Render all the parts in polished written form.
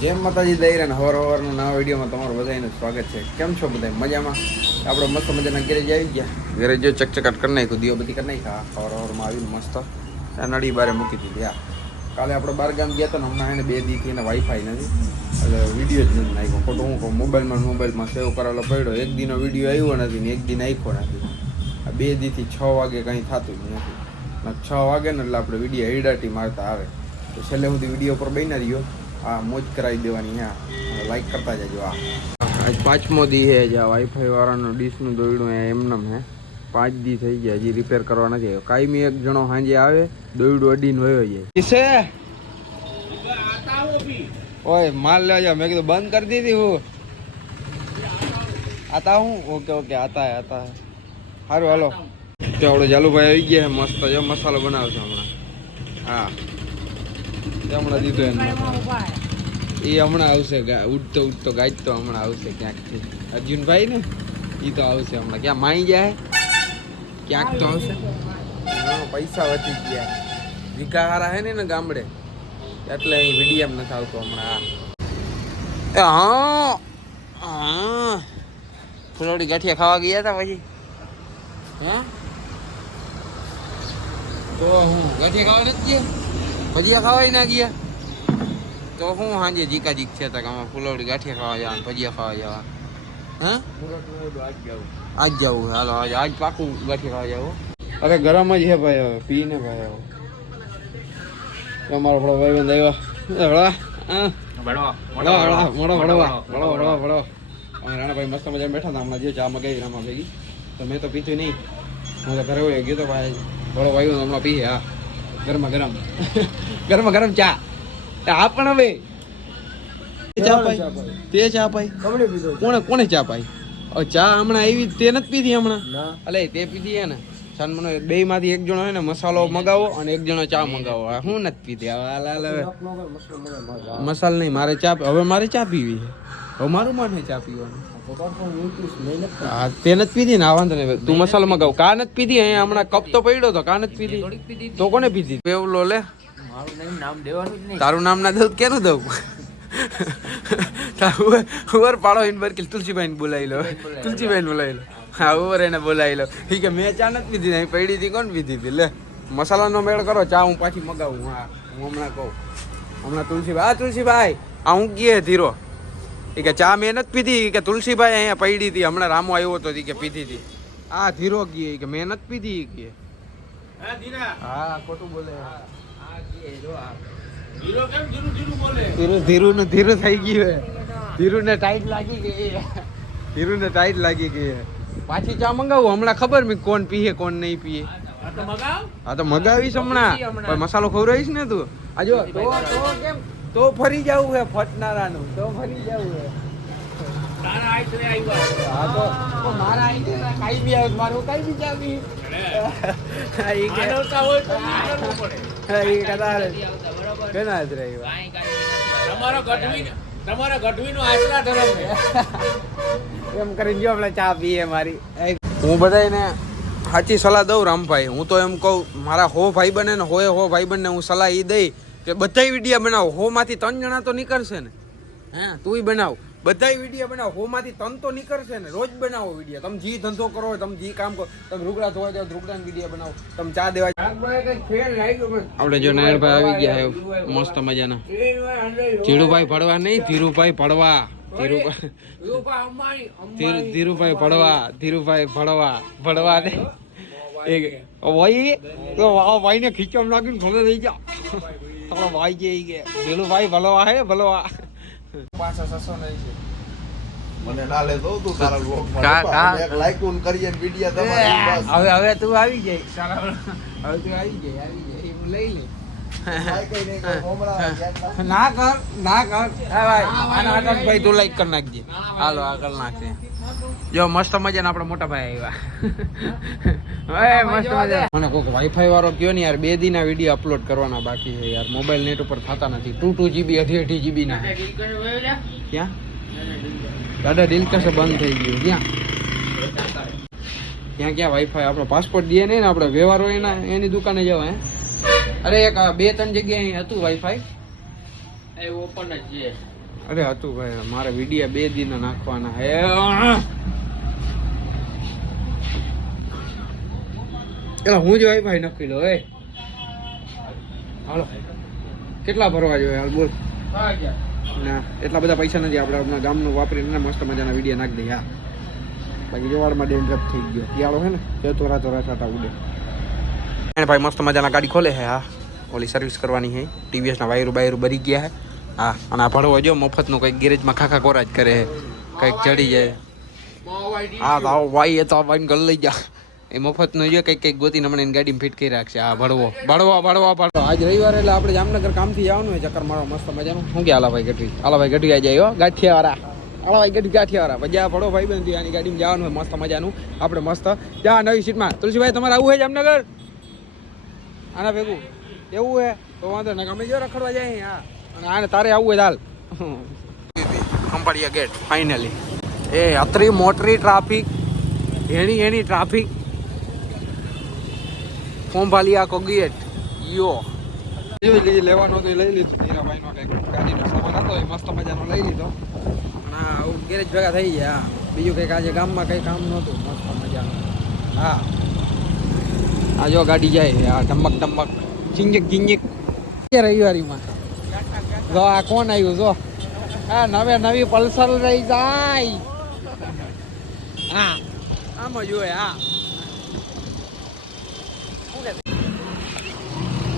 જેમ માતાજી દઈ ને હવારના નવા વિડીયોમાં તમારું બધાનું સ્વાગત છે. કેમ છો બધા મજામાં? આપણે મસ્ત મજાના ગેરેજ આવી ગયા. ગેરેજ જો ચકચકાટ કરી નાખ્યું, દીવો બધી કરી નાખ્યા. હવારમાં આવીને મસ્ત નળી બારે મૂકી દીધી. કાલે આપણે બાર ગામ ગયા હતા ને હમણાં એને 2 દીથી એને વાઈફાઈ નથી એટલે વિડીયો જ નથી નાખ્યો. ખોટું હું કહું, મોબાઈલમાં સેવ કરેલો પડ્યો. એક દીનો વિડીયો આવ્યો નથી ને એક દી નાખ્યો નથી. આ 2 દીથી 6 વાગે કંઈ થતું જ નથી. 6 વાગે ને એટલે આપણે વિડીયો હેડાટી મારતા આવે તો છેલ્લે સુધી વિડીયો પર બની રહ્યો. હા, મોજ કરાવી દેવાની. હા, લાઈક કરતા જજો. આજ 5મો દી હે. જ વાઈફાઈ વાળાનો ડીશનું દોયડું એમનેમ હે. 5 દી થઈ ગયા, હજી રિપેર કરવા નથી આવ્યો. કાયમી એક જણો સાંજે આવે, દોયડું અડીને વયો જાય. કિસે ઓય માલ લેવા જાવ. મેં કીધું બંધ કરી દીધી. હું આતા હું. ઓકે આતા હે સારું હાલો. તો આપણે જાલુભાઈ આવી ગયા. મસ્ત જો મસાલો બનાવે છે હમણાં. હા, હમણાં દીધો એને. એ હમણાં આવશે. ઉઠતો ગાજતો હમણાં આવશે ક્યાંકથી. અર્જુનભાઈ ને એ તો આવશે હમણાં. ક્યાં માઈ જાય ક્યાંક તો આવશે. હા, પૈસા વધી ગયા. વિકા હારા હે ને ગામડે એટલે અહીં વિડીયમ નથી આવતો હમણાં. હા, ફુલોડી ગાંઠિયા ખાવા ગયા હતા પછી. હે તો હું ગાંઠિયા ખાવા નથી ગયા, ભજીયા ખાવા ના ગયા તો હું સાંજે જીકાજીક છે તો આમાં ફુલોડી ગાંઠિયા ખાવા જવાનું, ભજીયા ખાવા જવા. હે આજ જવું. હાલો આજ પાકું ગાંઠિયા ખાવા જવું. અરે ગરમ જ છે ભાઈ, હવે પીને ભાઈ. હવે અમારો થોડો ભાઈ બંધ આવ્યો. રાણાભાઈ મસ્ત મજા બેઠા હતા હમણાં. જે ચા મગાવી રામા ભેગી તો મેં તો પીધું નહીં. હું તો ઘરે હોય ગયો તો ભાઈ. થોડો ભાઈ હમણાં પીએ. હા, ગરમા ગરમ ચા. આ પણ હવે ચા પાઈ તે ચા પાઈ કોણે ચા પાઈ? ચા હમણાં આવી તે નથી પીધી હમણાં. અલે તે પીધી હે ને સનમનો. 2 માંથી એક જણો હે ને મસાલો મગાવો અને એક જણો ચા મગાવો. હું નથી પીધી. હવે મસાલો નહીં, મારે ચા. હવે મારે ચા પીવી છે. હવે મારું મન છે ચા પીવાનું. હા, તે નથી પીધી ને. આ વાંધો નહીં, તું મસાલો મગાવ. કા નથી પીધી? અહીંયા હમણાં કપ તો પડ્યો તો. કા નથી પીધી તો કોને પીધી? પેવલો લે. તારું નામ ના દઉં કેનું દઉં? ઉવર પાડો ઇનબર કે તુલસીભાઈ બોલાવી લો. તુલસીભાઈ બોલાવી લો. હા, ઉવર એને બોલાવી લો. ઠીક છે. મેં ચા નથી પીધી. અહીં પડી હતી. કોણ પીધી હતી? લે, મસાલાનો મેળ કરો. ચા હું પાછી મગાવું. હા, હું હમણાં કહું. હમણાં તુલસીભાઈ આ હું કીએ ધીરો એ કે ચા મેં નથી પીધી કે તુલસીભાઈ અહીંયા પડી હતી. હમણાં રામો આવ્યો હતો કે પીધી હતી. આ ધીરો કીએ કે મેં નથી પીધી કે. હા, ખોટું બોલે. ધીરું થઈ ગયું. ધીરું ને ટાઈટ લાગી ગઈ. પાછી ચા મંગાવું હમણાં. ખબર મેં કોણ પીએ કોણ નહીં પીએ. હા તો મગાવીશ હમણાં. પણ મસાલો ખવડાવીશ ને તું. આ જો કેમ તો ફરી જવું હે ફટનારાનું. તો ફરી જવું હે. મારા કઈ બી આવે મારું કઈ બી ચાવી. એમ કરીને જો આપણે ચા પીએ મારી. હું બધાને સાચી સલાહ દઉં રામભાઈ. હું તો એમ કહું મારા 100 ભાઈ બને ને 100 ભાઈ બંને હું સલાહ એ દઈ કે બધાય વિડીયો બનાવો. 100 માંથી 3 જણા તો નીકળશે ને. હે, તુંય બનાવ. બધાય વિડીયો બનાવો. 100 માંથી 3 તો નીકળશે ને. રોજ બનાવો વિડીયો. તમે જે ધંધો કરો, તમે જે કામ કરો, તમે રૂગડા ધોવા જાવ રૂગડાનો વિડીયો બનાવો, તમે ચા દેવા. આપણે જો નાયરભાઈ આવી ગયા મસ્ત મજાના. ધીરુભાઈ ભડવા નહીં, ધીરુભાઈ ભડવા. ધીરુભાઈ ભડવા ને ભાઈ ને ખીચમ નાખીને ખબર થઈ જા. ભાઈ જઈ ગયા ધીરુભાઈ ભલવા હે ભલવા. 500-600 નહીં છે. મને ના લે દો તું તારા વ્લોગ માં એક લાઈક ઓન કરીને વિડિયો તમારી. હવે તું આવી જાય. હવે તું આવી જાય હું લઈ લે. ના કર ભાઈ તું લાઈક કરી નાખજે. હાલો આગળ નાખજે. જો મસ્ત મજા આપડા મોટા ભાઈ આવ્યા. મસ્ત મજા. મને કહો કે વાઈફાઈ વાળો કયો ને યાર 2 દી ના વિડીયો અપલોડ કરવાના બાકી છે યાર. મોબાઈલ નેટ ઉપર થતા નથી. 2 GB 8 GB ના. ક્યાં દાદા દિલકશ બંધ થઈ ગયું. ક્યાં વાઈફાઈ આપણો પાસપોર્ટ દે નહીં ને આપણે વ્યવહાર હોય ને એની દુકાને જવા. હે અરે એક 2-3 જગ્યાએ હતું વાઈફાઈ. એ ઓપન જ છે. અરે હતું ભાઈ, મારે વિડીયો 2 દિન નાખવાના હે. એલા હું જ વાઈફાઈ નક્કી લો એ. હાલો કેટલા ભરવા જોઈએ હાલ બોલ. ના એટલા બધા પૈસા નથી આપણે આપણા ગામનું વાપરીને મસ્ત મજાના વિડીયો નાખી દઈએ. હા બાકી જોવાડમાં ડેન્ડ્રફ થઈ ગયો યાળો હે ને તે તો રાતો રાતા ઉડે. ભાઈ મસ્ત મજાના ગાડી ખોલે છે. હા ઓલી સર્વિસ કરવાની છે. ટીવીએસના વાયરું બાયરું ભરી ગયા છે. હા અને આ ભરવો જો મફતનું કંઈક ગેરેજમાં ખાખા કોરા જ કરે કંઈક ચડી જાય. હા તો આવો ભાઈ એ તો ભાઈને ઘર લઈ જા એ મફતનું જો કંઈક ગોતી હમણાં એની ગાડીમાં ફિટ કરી રાખશે. હા ભળવો. આજ રવિવાર એટલે આપણે જામનગર કામથી જવાનું હોય ચક્કર મારવા મસ્ત મજાનું. શું કે આલાભાઈ ગઢવી આવી જાય ગાંઠિયાવાળા. આલાભાઈ ગઢવી ગાંઠિયાવાળા ભજા પડો ભાઈ બંધ આની ગાડીમાં જવાનું હોય મસ્ત મજાનું. આપણે મસ્ત જા નવી સીટમાં. તુલસીભાઈ તમારે આવું હોય જામનગર આના ભેગું એવું હે તો વાંધો ને અમે જો રખડવા જાય. હા અને આને તારે આવું હોય હાલ. Khambhalia gate finally. એ અત્રી મોટરી ટ્રાફિક એની ટ્રાફિક ખંભાળિયા કો ગેટ યો લેવાનો તો લઈ લીધું. હીરાભાઈનો કંઈક ગાડીનો સામાન હતો એ મસ્ત મજાનો લઈ લીધો. હા ગેરેજ ભેગા થઈ ગયા. બીજું કંઈક આજે ગામમાં કંઈ કામ નહોતું મસ્ત મજાનું. હા આ જો ગાડી જાય. હા ધમક ચીંજક રવિવારીમાં જો આ કોણ આવ્યું જો. હા નવી પલ્સર રહી જાય. હા આમાં જોયે. હા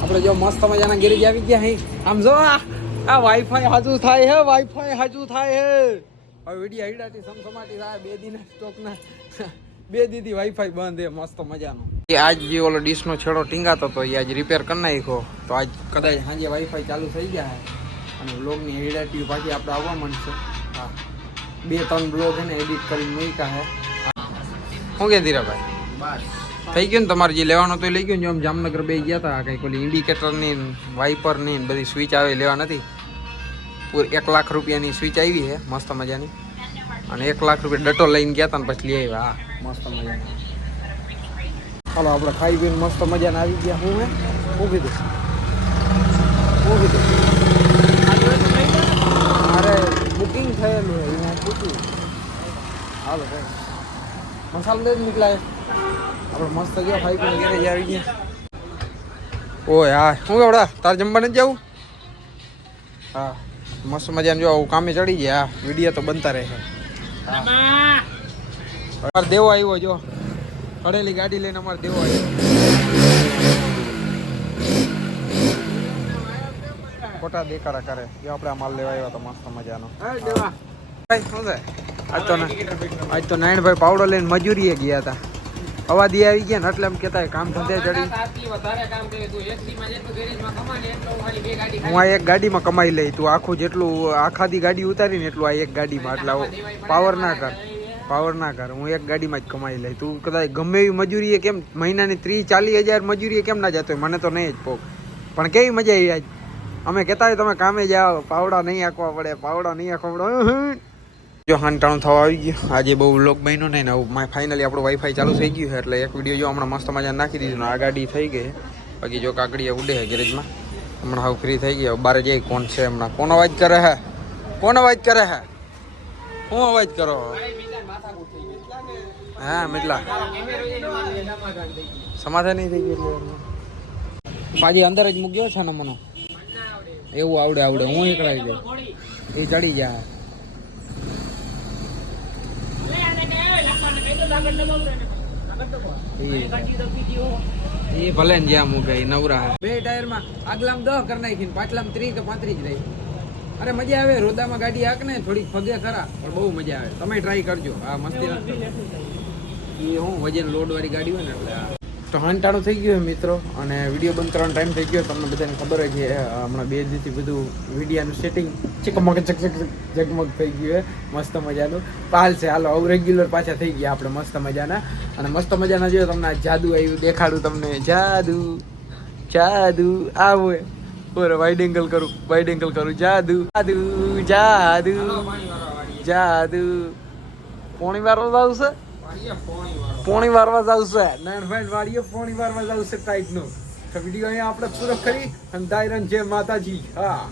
આપણે જો મસ્ત મજાના ગેરેજ આવી ગયા હે. આમ જો આ વાઈફાઈ હાજુ થાય હે. હવે વિડીયો હીડાથી સમસમાટી થાય 2 દિન સ્ટોકના 2 દીથી વાઈફાઈ બંધ હે મસ્ત મજાનો. આજ જે ઓલો ડીશનો છેડો ટીંગાતો તો એ આજ રિપેર કરી નાખ્યો તો આજ કદાચ સાંજે વાઈફાઈ ચાલુ થઈ ગયા અને બ્લોગની હીડાટી પાછી આપણે આવવા માંડશે. હા 2-3 બ્લોગ એને એડિટ કરીને મૂક્યા હે. શું કે ધીરાભાઈ બસ થઈ ગયું ને તમારે જે લેવાનું તો લઈ ગયું ને. આમ જામનગર બે ગયા હતા કંઈક ઓલી ઇન્ડિકેટરની વાઇપરની બધી સ્વિચ આવે લેવા નથી. પૂર 1 લાખ રૂપિયાની સ્વિચ આવી છે મસ્ત મજાની અને 1 લાખ રૂપિયા ડટો લઈને ગયા હતા ને પછી લઈ આવ્યા. હા મસ્ત મજાની. ચાલો આપણે ખાઈ પીને મસ્ત મજાને આવી ગયા. હું કીધું અરે બુકિંગ થયેલું હોય હું પૂછ્યું. હાલો ભાઈ મસાલો દે જ નીકળાય. આપણે મસ્ત ગયો ખાઈ પીને ઘરે આવી ગયા. ઓય હા શું કેવડા તારે જમવા નથી જવું. હા મસ્ત મજાને જો આવું કામે ચડી ગયા. વિડીયો તો બનતા રહે. અમારે દેવો આવ્યો જો હળેલી ગાડી લઈને અમારે દેવો આવ્યો. ખોટા દેખાડા કરે જો આપણે આ માલ લેવા આવ્યા તો મસ્ત મજાનો. શું છે આજ તો નારાયણભાઈ પાવડો લઈને મજૂરીએ ગયા હતા. અવાદી આવી ગયા ને એટલે એમ કહેતા કામ ધંધે ચડી. હું આ એક ગાડીમાં કમાઈ લઈ. તું આખું જેટલું આખાદી ગાડી ઉતારી ને એટલું આ એક ગાડીમાં. એટલે પાવર ના કર હું એક ગાડીમાં જ કમાઈ લઈ. તું કદાચ ગમે એવી મજૂરીએ કેમ મહિનાની 30-40 હજાર મજૂરીએ કેમ ના જતો હોય મને તો નહીં જ પોક. પણ કેવી મજા આવી આજ. અમે કહેતા હોય તમે કામે જાઓ પાવડા નહીં આંકવા પડે. જો હાંટાણું થવા આવી ગયું. આજે બહુ લોક બન્યો નહીં ને ફાઇનલી આપણું વાઈફાઈ ચાલુ થઈ ગયું છે એટલે એક વિડીયો જો હમણાં મસ્ત મજા નાખી દીધું. આ ગાડી થઈ ગઈ. બાકી જો કાકડીએ ઉડે છે ગેરેજમાં. હમણાં હાવ ફ્રી થઈ ગયા. બારે જઈ કોણ છે હમણાં. કોણ અવાજ કરે હે શું અવાજ કરો. હા મિટલા સમાધાન નહીં થઈ ગયું. પાછી અંદર જ મૂક્યો છે ને મને એવું આવડે હું એકલાઈ જાય એ ચડી જાય. એ ભલે ને જ્યાં મૂકે નવરા. 2 ટાયરમાં આગલામાં 10 કરી નાખીને પાછલામાં 30 કે 35 રહી. અરે મજા આવે રોદામાં ગાડી હાક ને થોડીક ફગે ખરા પણ બહુ મજા આવે. તમે ટ્રાય કરજો. આ મસ્તી એ હું વજન લોડ વાળી ગાડી હોય ને એટલે. તો હાંટાણું થઈ ગયું મિત્રો અને વિડીયો બંધ કરવાનો ટાઈમ થઈ ગયો. તમને બધાને ખબર જ છે હમણાં 2 દિવસથી બધું વિડીયાનું સેટિંગ ચકમક જગમગ થઈ ગયું મસ્ત મજાનું. પાલ છે હાલો આવું રેગ્યુલર પાછા થઈ ગયા આપણે મસ્ત મજાના. અને મસ્ત મજાના જો તમને આ જાદુ આવ્યું દેખાડું તમને. જાદુ આવું બરાબર વાઇડ એંગલ કરું જાદુ પોણી વારવા આવશે. પોણી વારવા આવશે નારાયણભાઈ વાળીએ પોણી વારવા આવશે ટાઈપ નો વિડીયો અહીંયા આપણે પૂરો કરી અને દાયરન જય માતાજી. હા